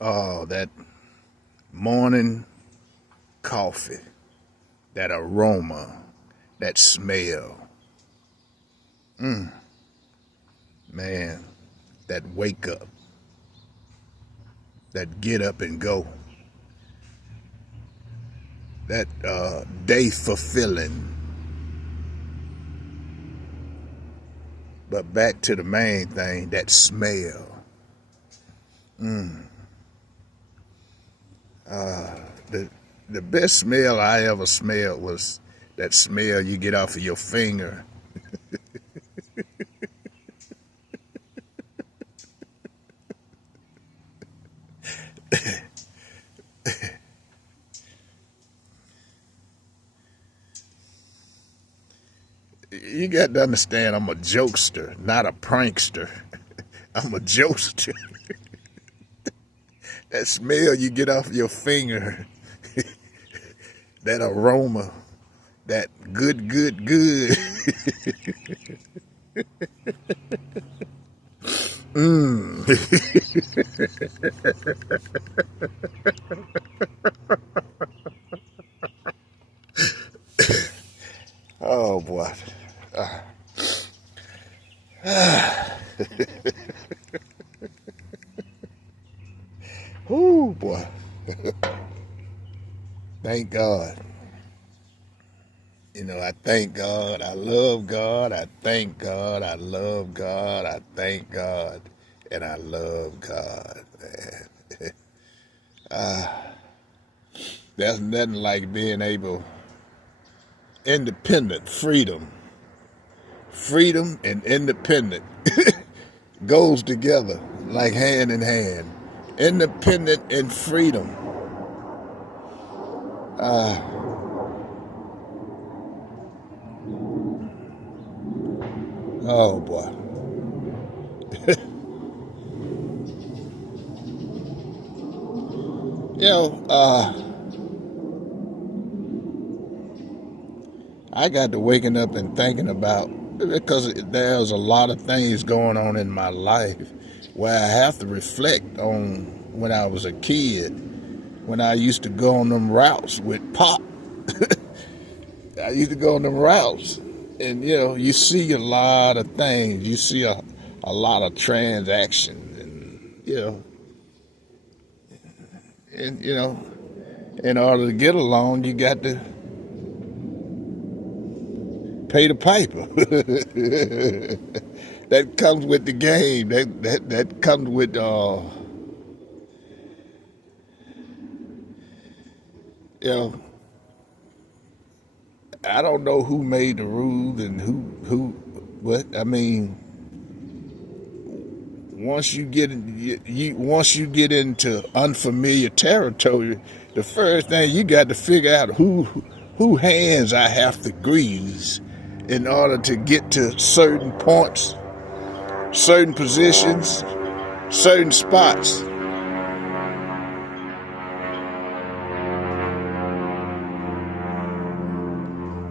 Oh, that morning coffee, that aroma, that smell. Man, that wake up, that get up and go, that day fulfilling. But back to the main thing, that smell. The the best smell I ever smelled was that smell you get off of your finger. You got to understand, I'm a jokester, not a prankster. I'm a jokester. That smell you get off your finger, that aroma, that good, good, good. Oh boy. Oh boy. Thank God. I thank God. I love God. I thank God. I love God. I thank God. And I love God, man. There's nothing like being able, independent, freedom. Freedom and independent goes together like hand in hand. Independent and freedom. Oh boy. You know, I got to waking up and thinking about, because there's a lot of things going on in my life where I have to reflect on when I was a kid, when I used to go on them routes with Pop. I used to go on them routes, and you see a lot of things. You see a lot of transactions, and in order to get along, you got to pay the piper. That comes with the game. That comes with you know. I don't know who made the rules and who, but I mean, once you get into unfamiliar territory, the first thing you got to figure out who hands I have to grease in order to get to certain points, certain positions, certain spots.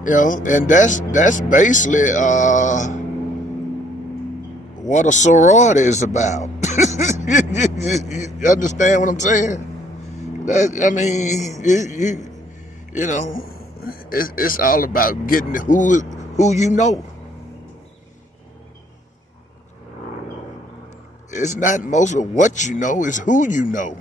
And that's basically what a sorority is about. You understand what I'm saying? I mean, you know, it's all about getting who you know. It's not most of what you know; it's who you know.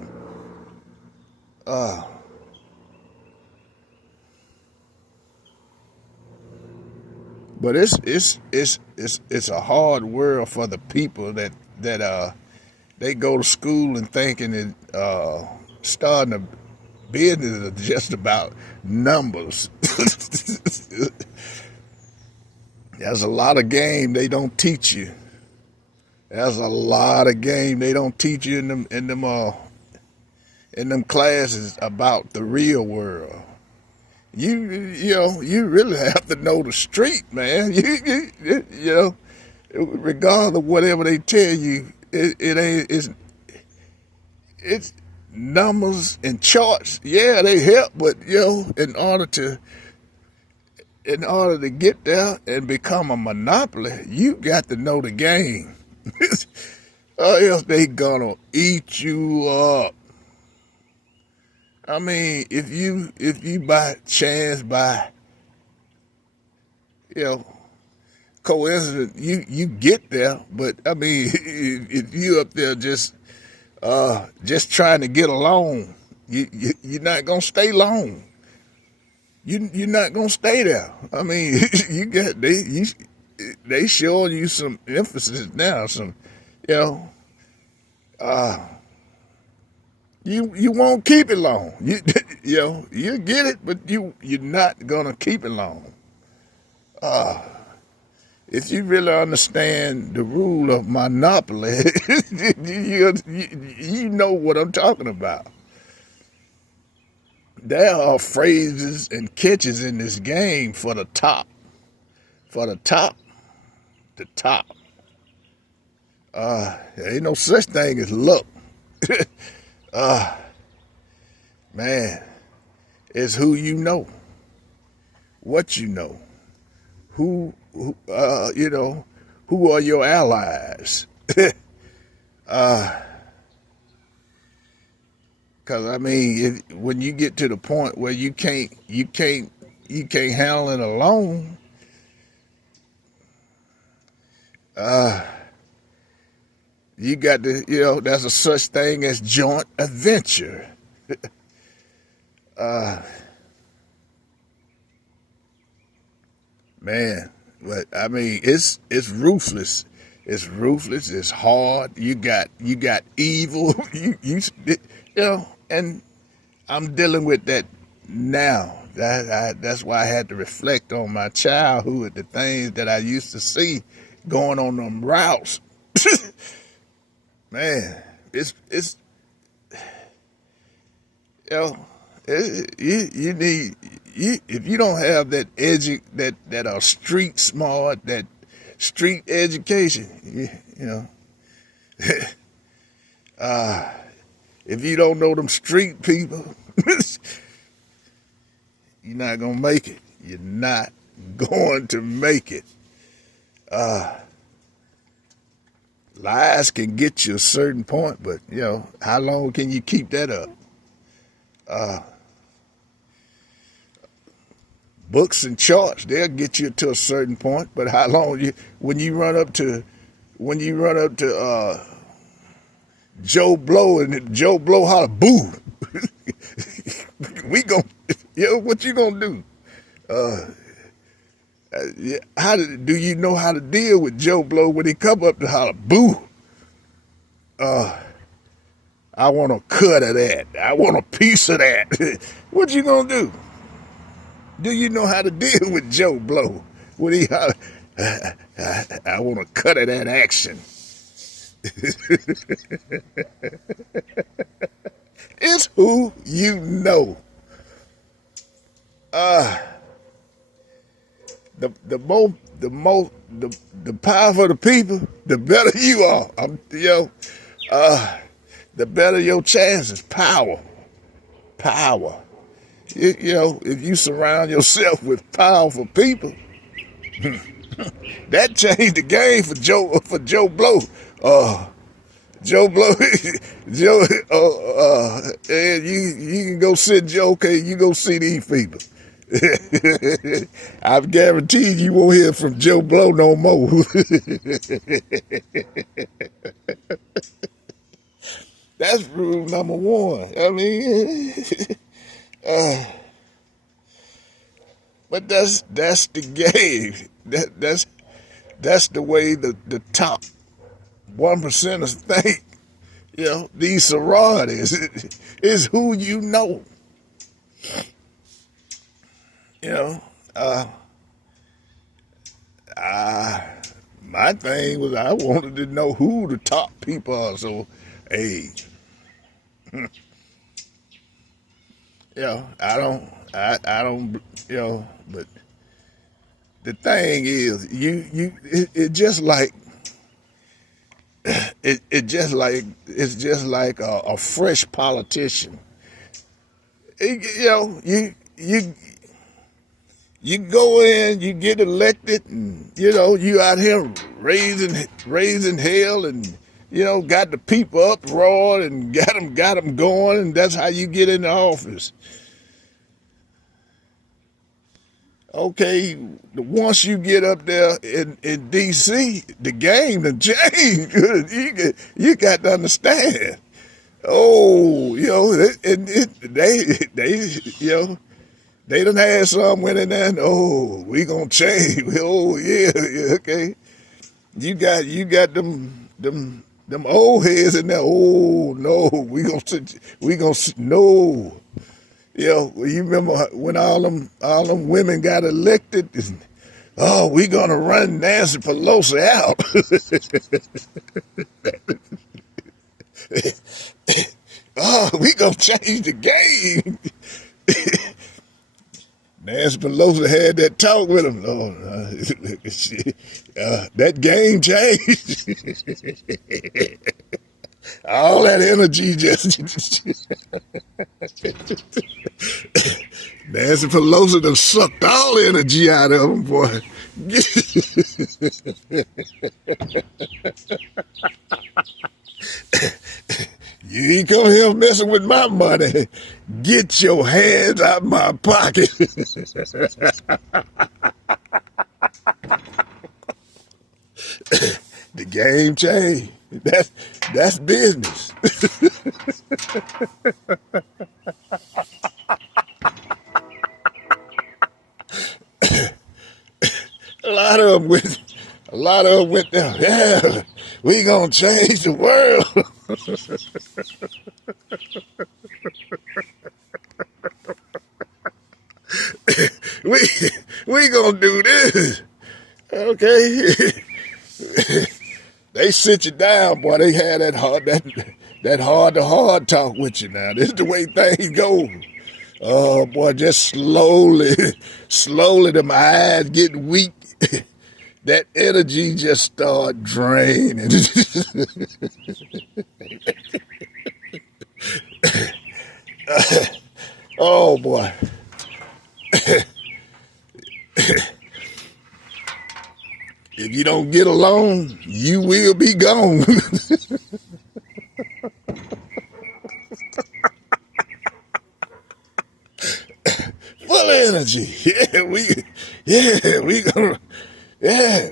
But it's a hard world for the people that they go to school and thinking that starting a business is just about numbers. There's a lot of game they don't teach you. There's a lot of game they don't teach you in them classes about the real world. You really have to know the street, man. Regardless of whatever they tell you, it ain't it's numbers and charts. Yeah, they help, but in order to get there and become a monopoly, you got to know the game. Or else they gonna eat you up. I mean, if you by chance, by you know coincidence, you get there, but I mean, if you up there just trying to get along, you're not gonna stay long. You're not gonna stay there. I mean, they showing you some emphasis now. Some, you know, you won't keep it long. You get it, but you're not gonna keep it long. If you really understand the rule of monopoly, you know what I'm talking about. There are phrases and catches in this game for the top. For the top, the top. There ain't no such thing as luck. Man, it's who you know, what you know, who are your allies. Cause I mean, when you get to the point where you can't handle it alone, you got to, there's a such thing as joint adventure. Man, but I mean, it's ruthless. It's ruthless. It's hard. You got evil. And I'm dealing with that now. That's why I had to reflect on my childhood, the things that I used to see going on them routes. Man, it's you need if you don't have that that are street smart, that street education, if you don't know them street people, you're not gonna make it. You're not going to make it. Lies can get you a certain point, but how long can you keep that up? Books and charts, they'll get you to a certain point, but how long when you run up to Joe Blow and Joe Blow holler boo. We gon' what you gonna do? Do you know how to deal with Joe Blow when he come up to holler boo? I want a cut of that. I want a piece of that. What you gonna do? Do you know how to deal with Joe Blow when he holler, I want a cut of that action? It's who you know. The powerful the people, the better you are. The better your chances. Power. If you surround yourself with powerful people, that changed the game for Joe Blow. Joe Blow, and you can go sit Joe. Okay, you go see these people. I've guaranteed you won't hear from Joe Blow no more. That's rule number one. I mean, but that's the game. That's the way the top 1%ers think. These sororities is who you know. My thing was I wanted to know who the top people are. So, hey, I don't, but the thing is, it just like, it's just like a fresh politician. You go in, you get elected, and you out here raising hell, and got the people uproared and got them going, and that's how you get in the office. Okay, once you get up there in D.C., the game done changed. You got to understand. Oh, they done had some went in there and, oh, we gonna change. Oh, yeah, okay. You got them old heads in there. Oh, no, no. You remember when all them women got elected? Oh, we gonna run Nancy Pelosi out. Oh, we gonna change the game. Nancy Pelosi had that talk with him. Oh, that game changed. All that energy just Nancy Pelosi done sucked all the energy out of him, boy. You ain't come here messing with my money. Get your hands out my pocket. The game changed. That's business. A lot of them went down. Yeah, we gonna change the world. we gonna do this. Okay. They sit you down, boy. They had that hard to hard talk with you now. This is the way things go. Oh boy, just slowly them eyes get weak. That energy just start draining. Oh boy. If you don't get along, you will be gone. Full of energy.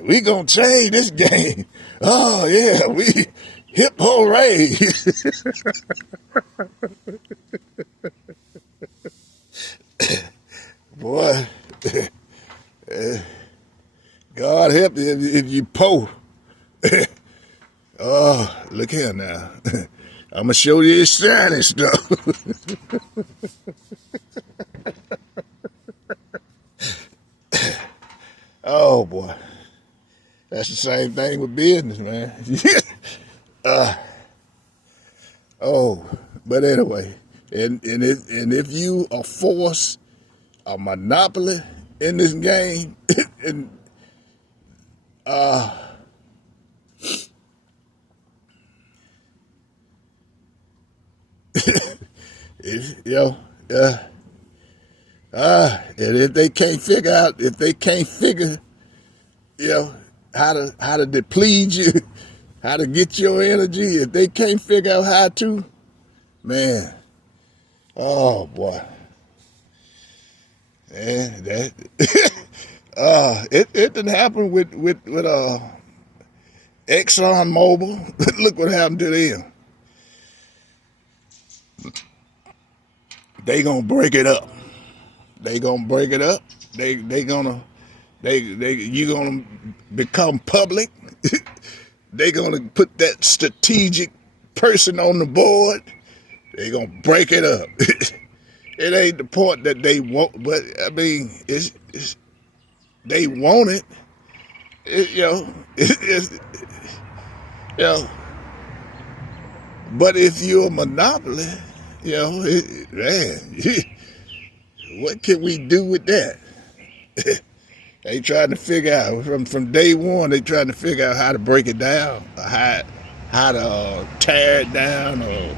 We gonna change this game. Oh yeah, we hip hooray. Boy, God help you if you poor. Oh, look here now. I'm gonna show you this shiny stuff. Oh boy, that's the same thing with business, man. Oh, but anyway, and if you are forced a monopoly in this game, and and if they can't figure, how to deplete you, how to get your energy, if they can't figure out how to, man, oh boy, man, that it didn't happen with Exxon Mobil. Look what happened to them. They gonna break it up. They gonna break it up. You gonna become public. They gonna put that strategic person on the board. They gonna break it up. It ain't the point that they want, but I mean, it's they want it. But if you're a monopoly, man, what can we do with that? They trying to figure out from day one. They trying to figure out how to break it down, or how to tear it down, or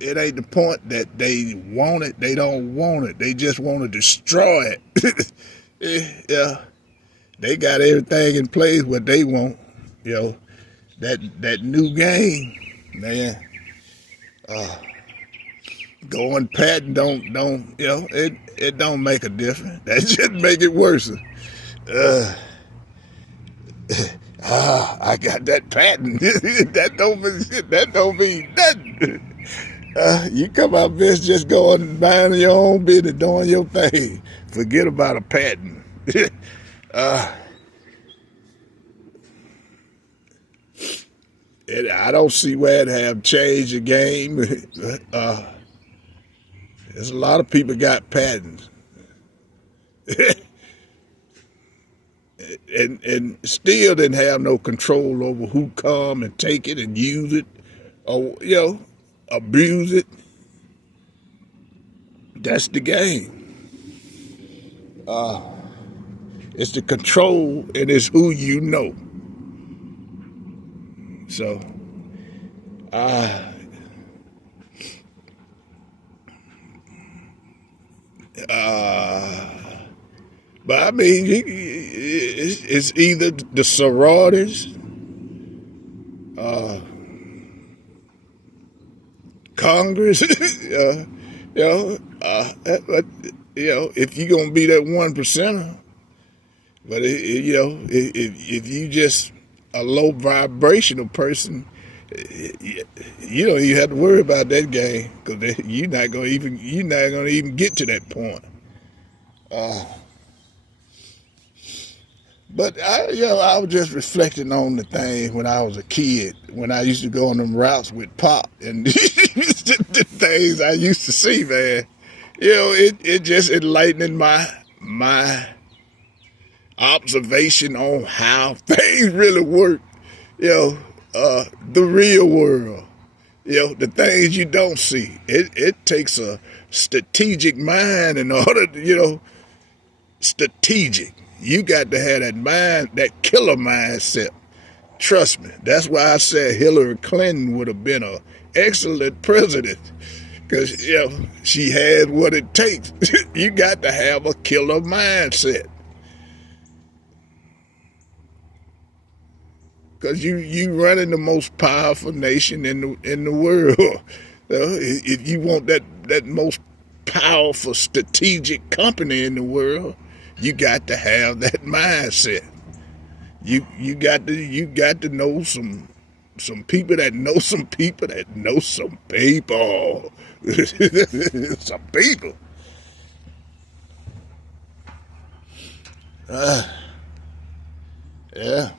it ain't the point that they want it. They don't want it. They just want to destroy it. Yeah. They got everything in place what they want. You know, that new game, man. Going patent don't it don't make a difference. That just make it worse. I got that patent. that don't mean nothing. You come out this just going buying your own business, doing your thing. Forget about a patent. I don't see where it have changed the game. There's a lot of people got patents. and still didn't have no control over who come and take it and use it or, abuse it. That's the game. It's the control and it's who you know. So, but I mean, it's either the sororities, Congress, if you're gonna be that 1%er, but if you just a low vibrational person, you don't even have to worry about that game because you're not gonna even get to that point. But I was just reflecting on the thing when I was a kid, when I used to go on them routes with Pop and the things I used to see, man. It just enlightened my observation on how things really work. The real world. The things you don't see. It takes a strategic mind in order to, strategic. You got to have that mind, that killer mindset. Trust me. That's why I said Hillary Clinton would have been an excellent president. Because, she had what it takes. You got to have a killer mindset. Because you running the most powerful nation in the world. If you want that most powerful strategic company in the world, you got to have that mindset. You got to know some people that know some people that know some people. Some people. Yeah.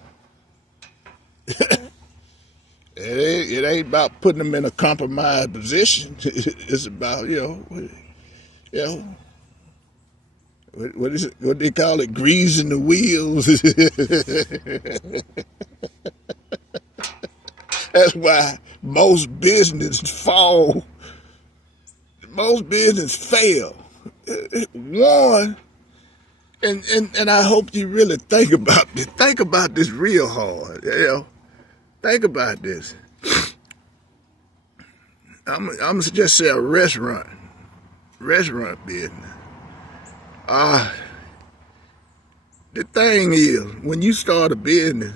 It ain't about putting them in a compromised position. It's about, what is it? What they call it? Greasing the wheels. That's why most business fall. Most business fail. One, and I hope you really think about this. Think about this real hard. Think about this. I'm gonna just say a restaurant business. The thing is, when you start a business,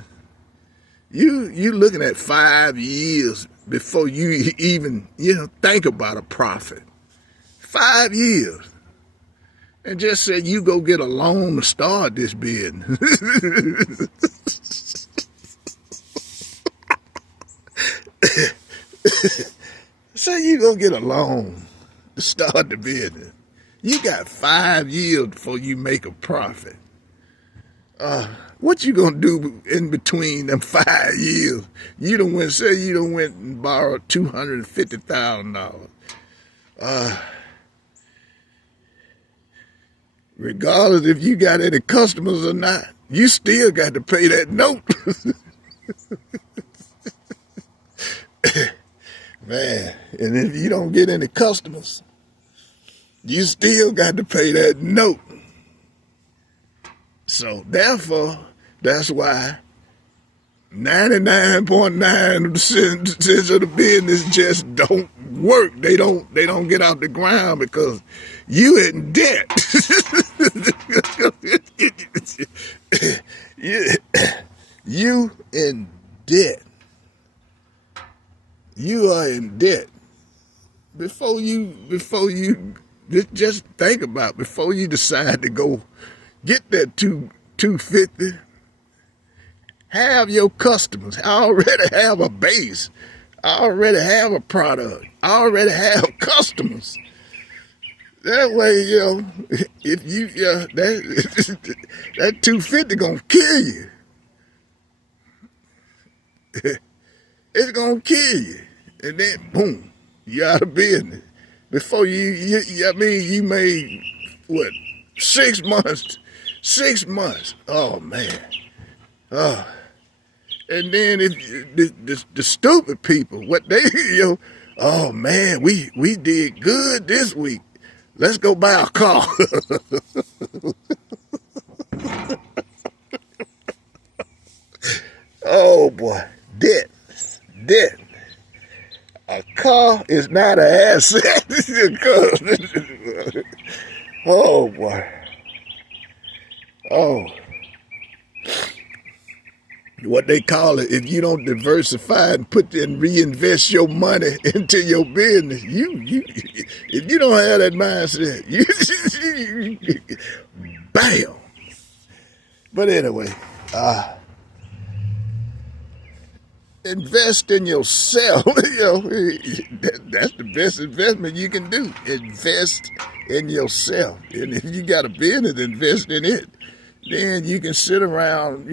you looking at 5 years before you even think about a profit. 5 years, and just say you go get a loan to start this business. Say you go get a loan to start the business. You got 5 years before you make a profit. What you gonna do in between them 5 years? You done went and borrowed $250,000. Regardless if you got any customers or not, you still got to pay that note. Man, and if you don't get any customers, you still got to pay that note. So therefore, that's why 99.9% of the business just don't work. They don't get out the ground because you in debt. you, you in debt. You are in debt. Before you just think about, before you decide to go get that 250, have your customers. I already have a base. I already have a product. I already have customers. That way, if you that 250 gonna kill you. It's gonna kill you, and then boom, you out of business. Before you made what 6 months, 6 months. Oh man, oh. And then if the stupid people, what they oh man, we did good this week. Let's go buy a car. Oh boy, debt. A car is not an asset. Oh boy. Oh. What they call it, if you don't diversify and reinvest your money into your business, if you don't have that mindset, bam. But anyway, invest in yourself. That's the best investment you can do. Invest in yourself. And if you got a business, invest in it. Then you can sit around,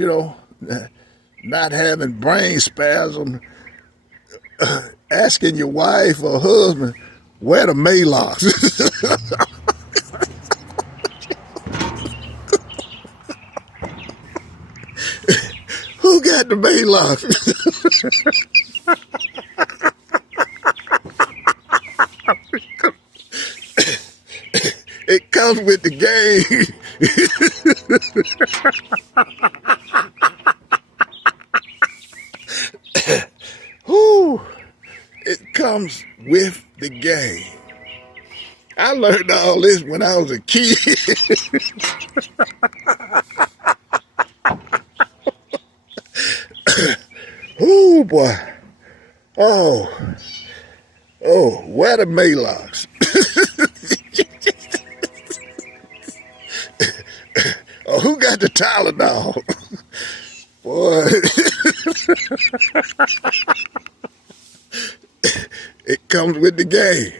not having brain spasm, asking your wife or husband, where the Maylocks? Who got the Maylocks? It comes with the game. Whew. It comes with the game. I learned all this when I was a kid. Oh boy. Oh, where the Maylocks? Oh, who got the Tylenol? Boy. It comes with the game.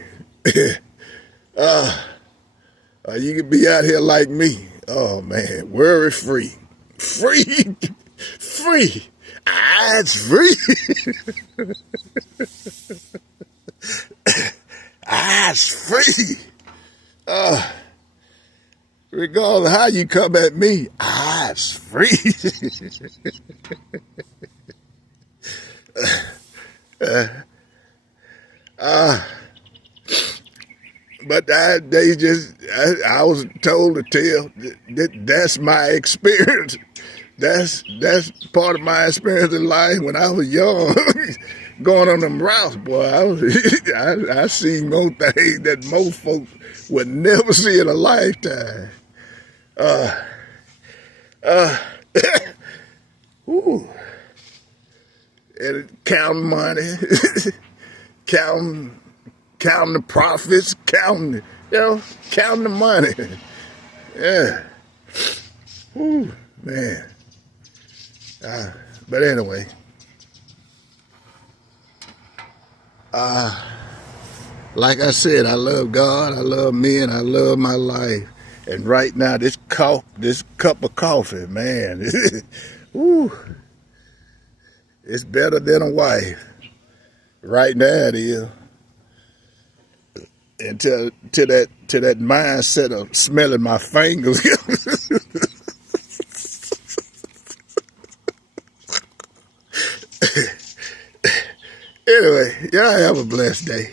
You can be out here like me. Oh man, worry free. Free. It's free. It's free. Regardless of how you come at me, it's free. But I was told to tell that's my experience. That's part of my experience in life when I was young. Going on them routes, boy, I seen more things that most folks would never see in a lifetime. Ooh. And counting money, counting the profits, counting the money. Yeah. Ooh, man. But anyway, like I said, I love God, I love men, I love my life. And right now, this cup of coffee, man, ooh, it's better than a wife. Right now it is. And to that mindset of smelling my fingers. Anyway, y'all have a blessed day.